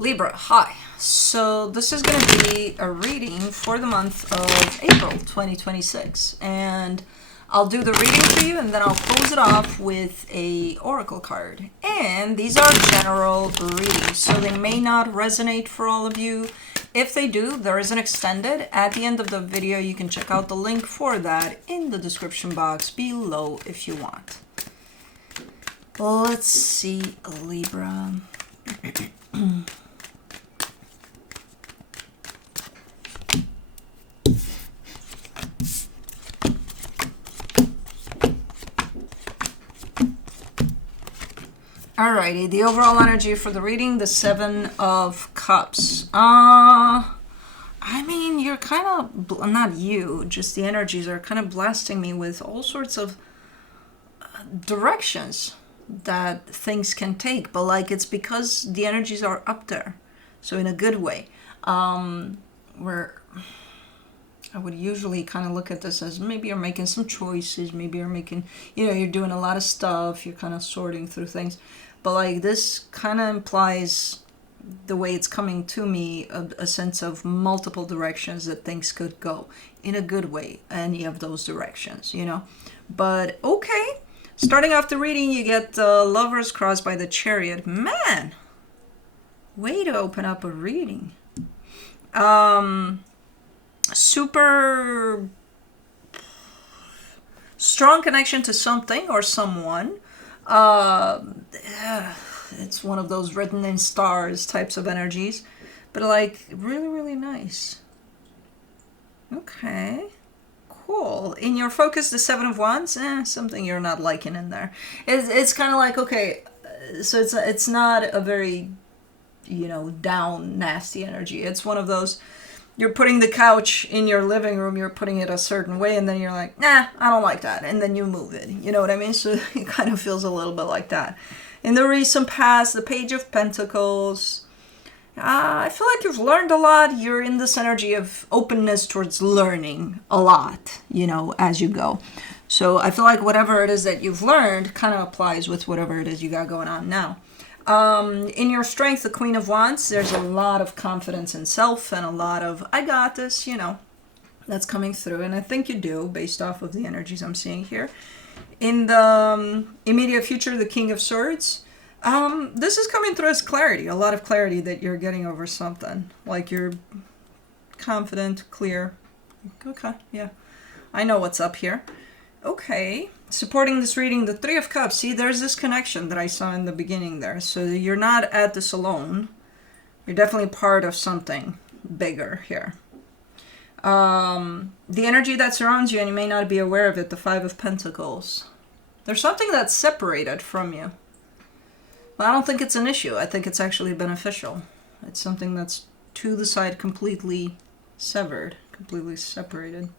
Libra, hi. So this is going to be a reading for the month of April 2026. And I'll do the reading for you and then I'll close it off with a oracle card. And these are general readings, so they may not resonate for all of you. If they do, there is an extended. At the end of the video, you can check out the link for that in the description box below if you want. Let's see, Libra. Alrighty, the overall energy for the reading, the Seven of Cups. I mean, you're kind of, not you, just the energies are kind of blasting me with all sorts of directions that things can take. But like, it's because the energies are up there. So in a good way. Where I would usually kind of look at this as maybe you're making some choices, maybe you're making, you're doing a lot of stuff, you're kind of sorting through things. But like this kind of implies, the way it's coming to me, a sense of multiple directions that things could go in a good way, any of those directions, But okay, starting off the reading, you get the Lovers crossed by the Chariot. Man, way to open up a reading. Super strong connection to something or someone. It's one of those written in stars types of energies, but like really, really nice. Okay, cool. In your focus, the Seven of Wands, something you're not liking in there. It's kind of like, okay, so it's not a very, down, nasty energy. It's one of those, you're putting the couch in your living room, you're putting it a certain way, and then you're like, nah, I don't like that. And then you move it. You know what I mean? So it kind of feels a little bit like that. In the recent past, the Page of Pentacles. I feel like you've learned a lot. You're in this energy of openness towards learning a lot, as you go. So I feel like whatever it is that you've learned kind of applies with whatever it is you got going on now. In your strength, the Queen of Wands, there's a lot of confidence in self and a lot of, I got this, that's coming through. And I think you do, based off of the energies I'm seeing here. In the immediate future, the King of Swords, this is coming through as clarity, a lot of clarity that you're getting over something. Like you're confident, clear. Okay, yeah, I know what's up here. Okay. Supporting this reading, the Three of Cups. See, there's this connection that I saw in the beginning there. So you're not at this alone. You're definitely part of something bigger here. The energy that surrounds you, and you may not be aware of it, the Five of Pentacles. There's something that's separated from you. But I don't think it's an issue. I think it's actually beneficial. It's something that's to the side, completely severed, completely separated.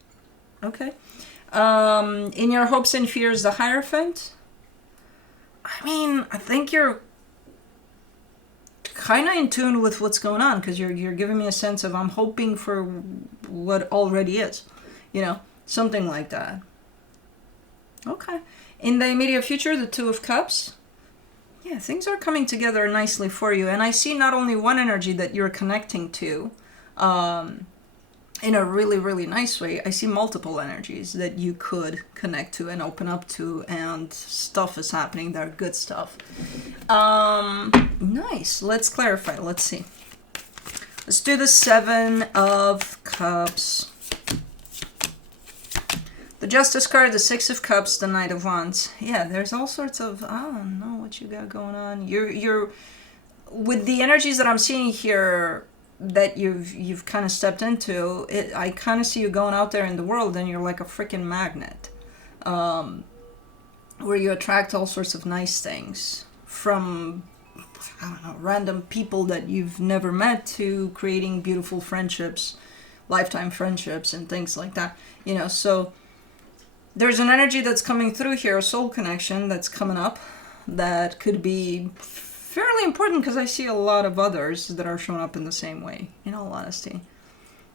Okay. In your hopes and fears, the Hierophant. I mean, I think you're kind of in tune with what's going on, because you're giving me a sense of, I'm hoping for what already is, something like that. Okay. In the immediate future, the Two of Cups. Yeah, things are coming together nicely for you. And I see not only one energy that you're connecting to, in a really, really nice way. I see multiple energies that you could connect to and open up to, and stuff is happening there, good stuff. Nice. Let's clarify. Let's see. Let's do the Seven of Cups. The Justice card, the Six of Cups, the Knight of Wands. Yeah, there's all sorts of, I don't know what you got going on. You're with the energies that I'm seeing here, that you've kind of stepped into it. I kind of see you going out there in the world, and you're like a freaking magnet, where you attract all sorts of nice things, from, I don't know, random people that you've never met, to creating beautiful friendships, lifetime friendships, and things like that. So there's an energy that's coming through here, a soul connection that's coming up, that could be fairly important, because I see a lot of others that are showing up in the same way, in all honesty.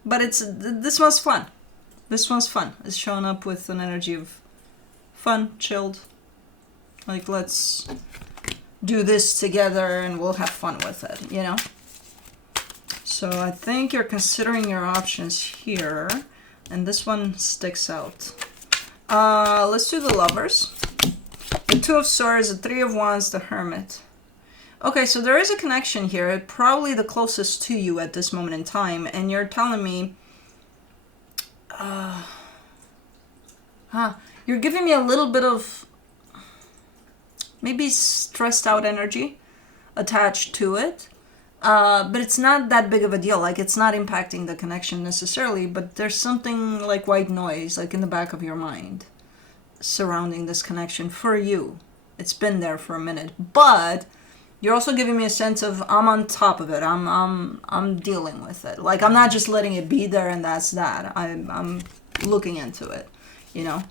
But this one's fun. This one's fun. It's showing up with an energy of fun, chilled. Like, let's do this together and we'll have fun with it, So I think you're considering your options here, and this one sticks out. Let's do the Lovers. The Two of Swords, the Three of Wands, the Hermit. Okay, so there is a connection here, probably the closest to you at this moment in time, and you're telling me, you're giving me a little bit of maybe stressed out energy attached to it, but it's not that big of a deal. Like, it's not impacting the connection necessarily, but there's something like white noise, like in the back of your mind, surrounding this connection for you. It's been there for a minute, but you're also giving me a sense of I'm on top of it. I'm dealing with it. Like, I'm not just letting it be there and that's that. I'm looking into it, you know.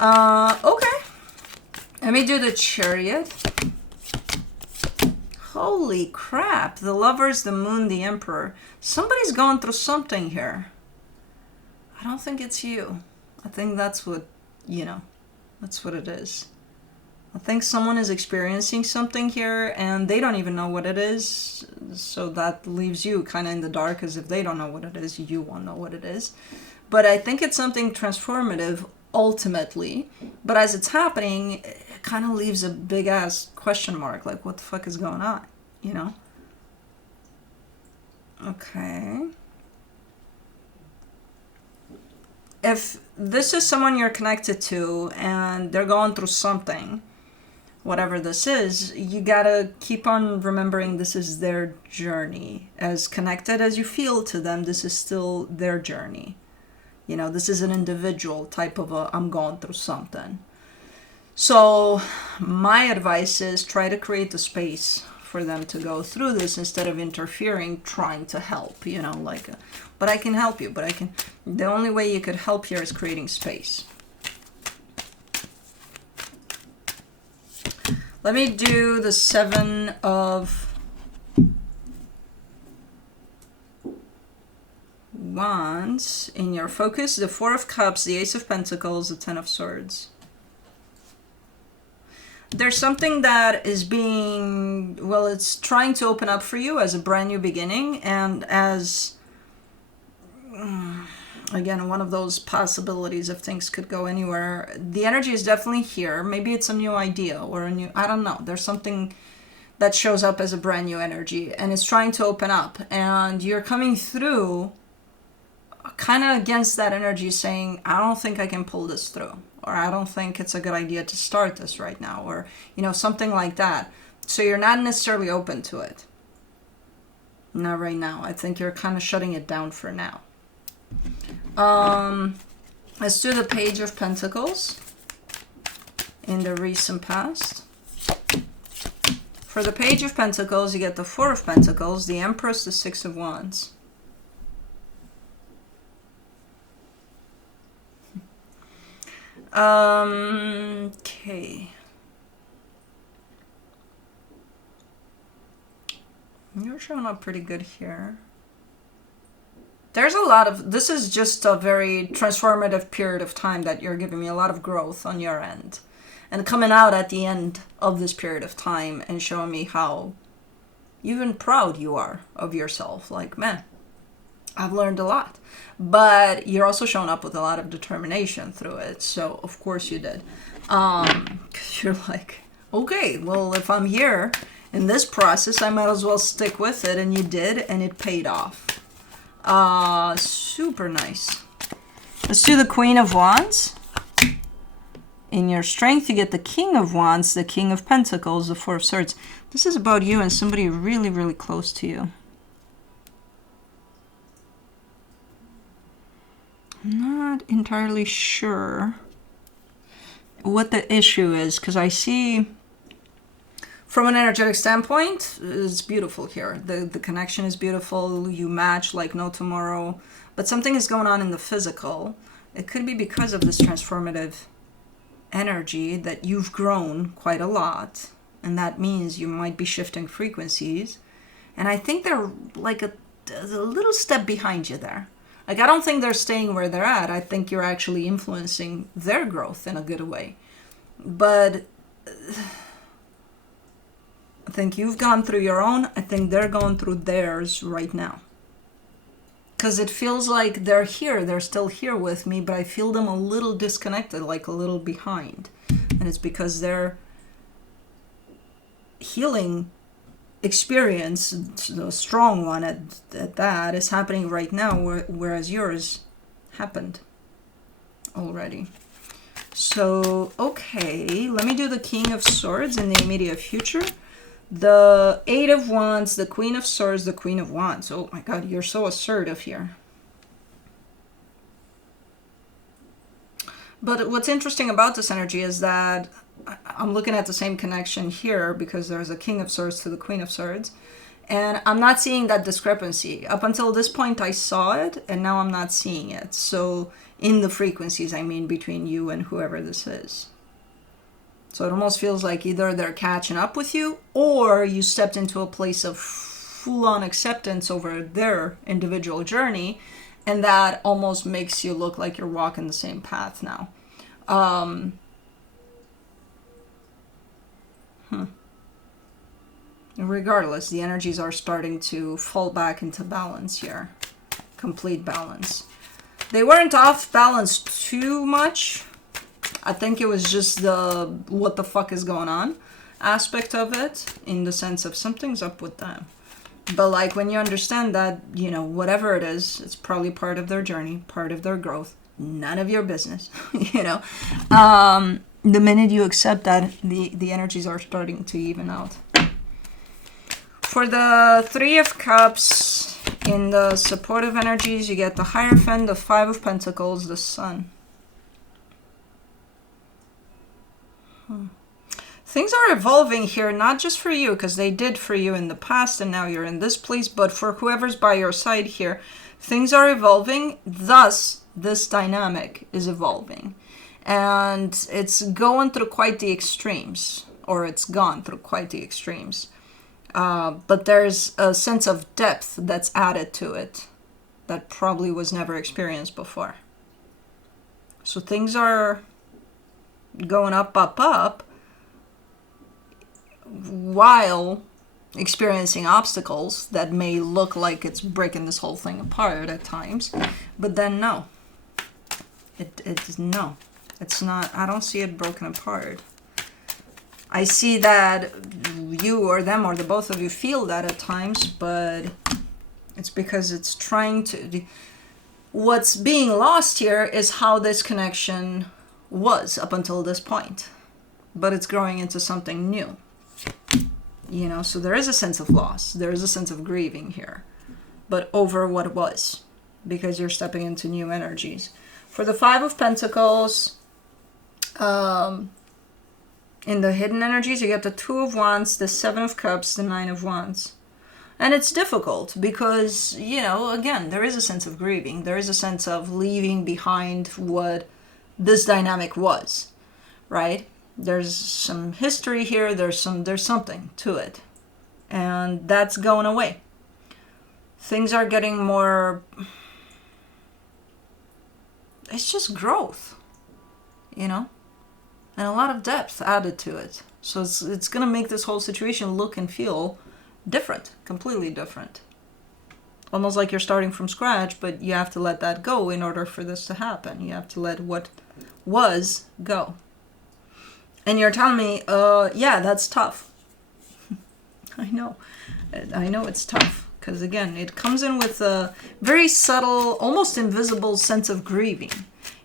Okay. Let me do the Chariot. Holy crap. The Lovers, the Moon, the Emperor. Somebody's going through something here. I don't think it's you. I think that's what, you know, that's what it is. I think someone is experiencing something here and they don't even know what it is. So that leaves you kind of in the dark, as if they don't know what it is, you won't know what it is. But I think it's something transformative ultimately. But as it's happening, it kind of leaves a big ass question mark. Like, what the fuck is going on? You know? Okay. If this is someone you're connected to and they're going through something, whatever this is, you gotta keep on remembering this is their journey. As connected as you feel to them, this is still their journey. You know, this is an individual type of a, I'm going through something. So my advice is try to create the space for them to go through this instead of interfering, trying to help, you know, like, but I can help you, the only way you could help here is creating space. Let me do the Seven of Wands in your focus, the Four of Cups, the Ace of Pentacles, the Ten of Swords. There's something that is being, well, it's trying to open up for you as a brand new beginning, and as, again, one of those possibilities if things could go anywhere. The energy is definitely here. Maybe it's a new idea or a new, I don't know. There's something that shows up as a brand new energy and it's trying to open up, and you're coming through kind of against that energy, saying, I don't think I can pull this through, or I don't think it's a good idea to start this right now, or, you know, something like that. So you're not necessarily open to it. Not right now. I think you're kind of shutting it down for now. Let's do the Page of Pentacles in the recent past. For the Page of Pentacles, you get the Four of Pentacles, the Empress, the Six of Wands. Okay. You're showing up pretty good here. There's a lot of, this is just a very transformative period of time that you're giving me, a lot of growth on your end. And coming out at the end of this period of time and showing me how even proud you are of yourself. Like, man, I've learned a lot. But you're also showing up with a lot of determination through it. So, of course you did. 'Cause you're like, okay, well, if I'm here in this process, I might as well stick with it. And you did, and it paid off. Super nice. Let's do the Queen of Wands. In your strength, you get the King of Wands, the King of Pentacles, the Four of Swords. This is about you and somebody really, really close to you. I'm not entirely sure what the issue is, because I see from an energetic standpoint, it's beautiful here. The connection is beautiful. You match like no tomorrow. But something is going on in the physical. It could be because of this transformative energy that you've grown quite a lot. And that means you might be shifting frequencies. And I think they're like a little step behind you there. Like, I don't think they're staying where they're at. I think you're actually influencing their growth in a good way. But I think you've gone through your own. I think they're going through theirs right now. Because it feels like they're here. They're still here with me, but I feel them a little disconnected, like a little behind. And it's because their healing experience, the strong one at that, is happening right now, whereas yours happened already. So, okay, let me do the King of Swords in the immediate future. The Eight of Wands, the Queen of Swords, the Queen of Wands. Oh my God, you're so assertive here. But what's interesting about this energy is that I'm looking at the same connection here because there's a King of Swords to the Queen of Swords. And I'm not seeing that discrepancy. Up until this point, I saw it, and now I'm not seeing it. So in the frequencies, I mean, between you and whoever this is. So it almost feels like either they're catching up with you, or you stepped into a place of full-on acceptance over their individual journey, and that almost makes you look like you're walking the same path now. Regardless, the energies are starting to fall back into balance here. Complete balance. They weren't off balance too much. I think it was just the what the fuck is going on aspect of it, in the sense of something's up with them. But like when you understand that, you know, whatever it is, it's probably part of their journey, part of their growth, none of your business, you know. The minute you accept that, the energies are starting to even out. For the Three of Cups, in the supportive energies, you get the Hierophant, the Five of Pentacles, the Sun. Things are evolving here, not just for you, because they did for you in the past and now you're in this place, but for whoever's by your side here, things are evolving, thus this dynamic is evolving. And it's going through quite the extremes, or it's gone through quite the extremes. But there's a sense of depth that's added to it that probably was never experienced before. So things are going up, up, up, while experiencing obstacles that may look like it's breaking this whole thing apart at times. But then no. No. It's not. I don't see it broken apart. I see that you or them or the both of you feel that at times, but it's because it's trying to... What's being lost here is how this connection was up until this point. But it's growing into something new. You know, so there is a sense of loss. There is a sense of grieving here. But over what was. Because you're stepping into new energies. For the Five of Pentacles... in the hidden energies, you get the Two of Wands, the Seven of Cups, the Nine of Wands. And it's difficult because, you know, again, there is a sense of grieving. There is a sense of leaving behind what this dynamic was, right? There's some history here. There's something to it. And that's going away. Things are getting more... It's just growth, you know? And a lot of depth added to it. So it's going to make this whole situation look and feel different, completely different. Almost like you're starting from scratch, but you have to let that go in order for this to happen. You have to let what was go. And you're telling me, yeah, that's tough. I know it's tough. Because again, it comes in with a very subtle, almost invisible sense of grieving,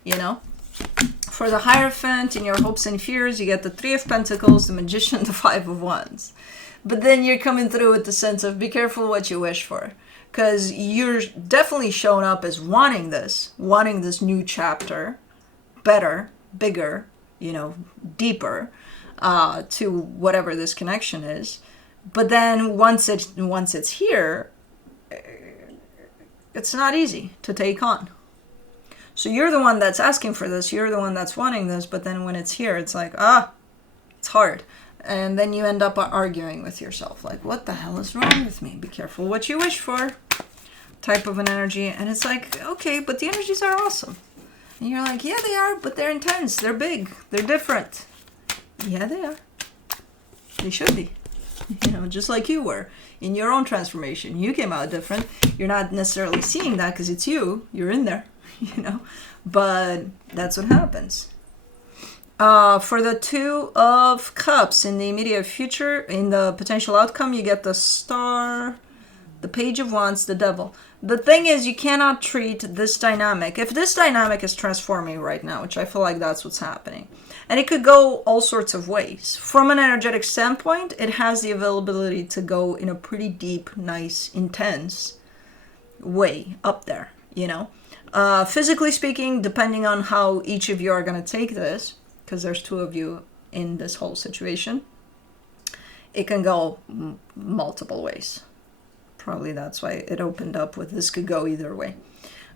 you know? For the Hierophant, in your hopes and fears, you get the Three of Pentacles, the Magician, the Five of Wands. But then you're coming through with the sense of be careful what you wish for. Because you're definitely showing up as wanting this new chapter, better, bigger, you know, deeper, to whatever this connection is. But then once it's here, it's not easy to take on. So you're the one that's asking for this, you're the one that's wanting this, but then when it's here, it's like, it's hard. And then you end up arguing with yourself, like, what the hell is wrong with me? Be careful what you wish for, type of an energy. And it's like, okay, but the energies are awesome. And you're like, yeah, they are, but they're intense, they're big, they're different. Yeah, they are. They should be. Just like you were in your own transformation. You came out different. You're not necessarily seeing that because it's you. You're in there, but that's what happens. For the Two of Cups in the immediate future, in the potential outcome, you get the Star, the Page of Wands, the Devil. The thing is, you cannot treat this dynamic. If this dynamic is transforming right now, which I feel like that's what's happening, and it could go all sorts of ways. From an energetic standpoint, it has the availability to go in a pretty deep, nice, intense way up there, Physically speaking, depending on how each of you are going to take this, because there's two of you in this whole situation, it can go multiple ways. Probably that's why it opened up with this could go either way.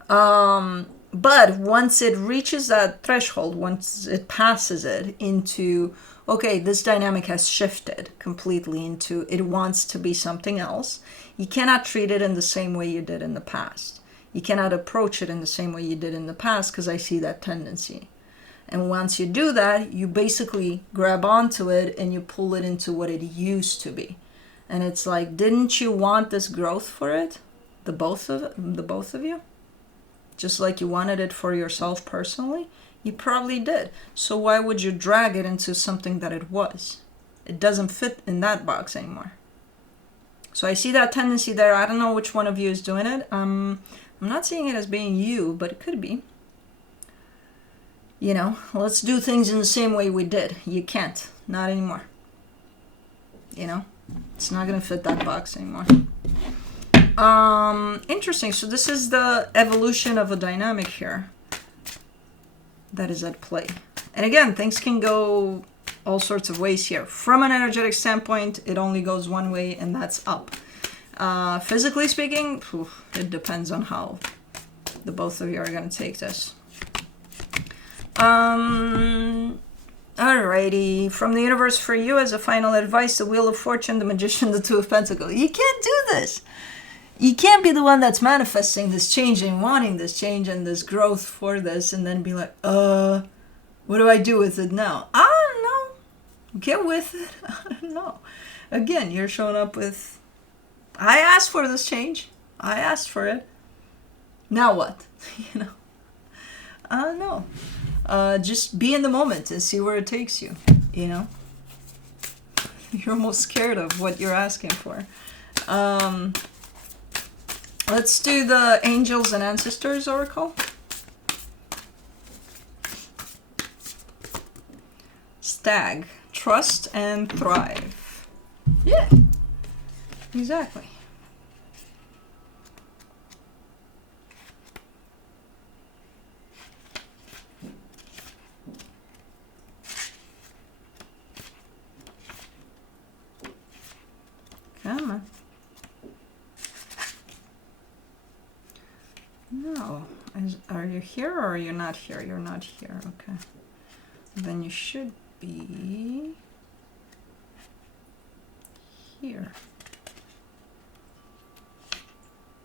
But once it reaches that threshold, once it passes it into, okay, this dynamic has shifted completely into it wants to be something else, you cannot treat it in the same way you did in the past. You cannot approach it in the same way you did in the past because I see that tendency. And once you do that, you basically grab onto it and you pull it into what it used to be. And it's like, didn't you want this growth for it? The both of you? Just like you wanted it for yourself personally? You probably did. So why would you drag it into something that it was? It doesn't fit in that box anymore. So I see that tendency there. I don't know which one of you is doing it. I'm not seeing it as being you, but it could be. Let's do things in the same way we did. You can't. Not anymore. It's not going to fit that box anymore. Interesting. So this is the evolution of a dynamic here that is at play. And again, things can go all sorts of ways here. From an energetic standpoint, it only goes one way, and that's up. Physically speaking, it depends on how the both of you are going to take this. Alrighty, from the universe for you as a final advice, the Wheel of Fortune, the Magician, the Two of Pentacles. You can't do this. You can't be the one that's manifesting this change and wanting this change and this growth for this and then be like, what do I do with it now? I don't know. Get with it. I don't know. Again, you're showing up with, I asked for this change. I asked for it. Now what? I don't know. Just be in the moment and see where it takes you, You're almost scared of what you're asking for. Let's do the Angels and Ancestors Oracle. Stag, trust and thrive. Yeah, exactly. Come on. No. Are you here or are you not here? You're not here. Okay. Then you should be here.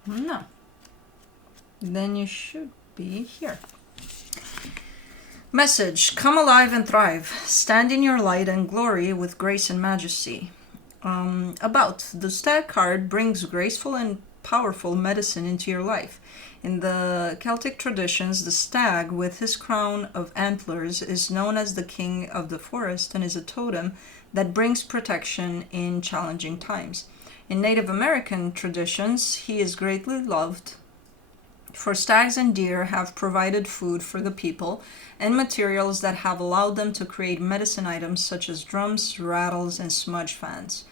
No. Then you should be here. Message. Come alive and thrive. Stand in your light and glory with grace and majesty. About the Stag card brings graceful and powerful medicine into your life. In the Celtic traditions, the stag with his crown of antlers is known as the king of the forest and is a totem that brings protection in challenging times. In Native American traditions, he is greatly loved, for stags and deer have provided food for the people and materials that have allowed them to create medicine items such as drums, rattles, and smudge fans.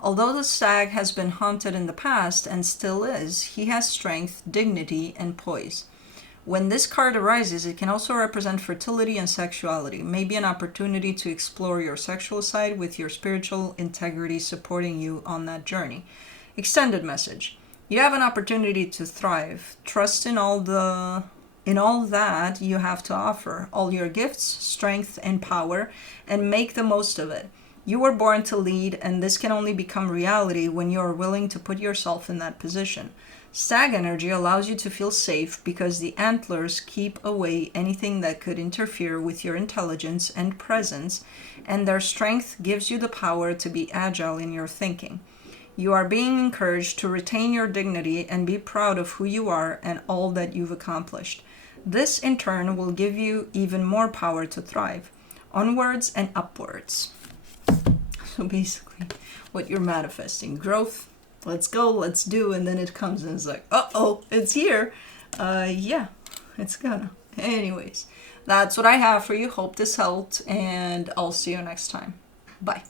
Although the stag has been haunted in the past and still is, he has strength, dignity, and poise. When this card arises, it can also represent fertility and sexuality, maybe an opportunity to explore your sexual side with your spiritual integrity supporting you on that journey. Extended message. You have an opportunity to thrive. Trust in all that you have to offer, all your gifts, strength, and power, and make the most of it. You were born to lead, and this can only become reality when you are willing to put yourself in that position. Stag energy allows you to feel safe because the antlers keep away anything that could interfere with your intelligence and presence, and their strength gives you the power to be agile in your thinking. You are being encouraged to retain your dignity and be proud of who you are and all that you've accomplished. This, in turn, will give you even more power to thrive. Onwards and upwards. So basically, what you're manifesting, growth, let's go, let's do, and then it comes and it's like, uh-oh, it's here. Yeah, it's gonna. Anyways, that's what I have for you. Hope this helped, and I'll see you next time. Bye.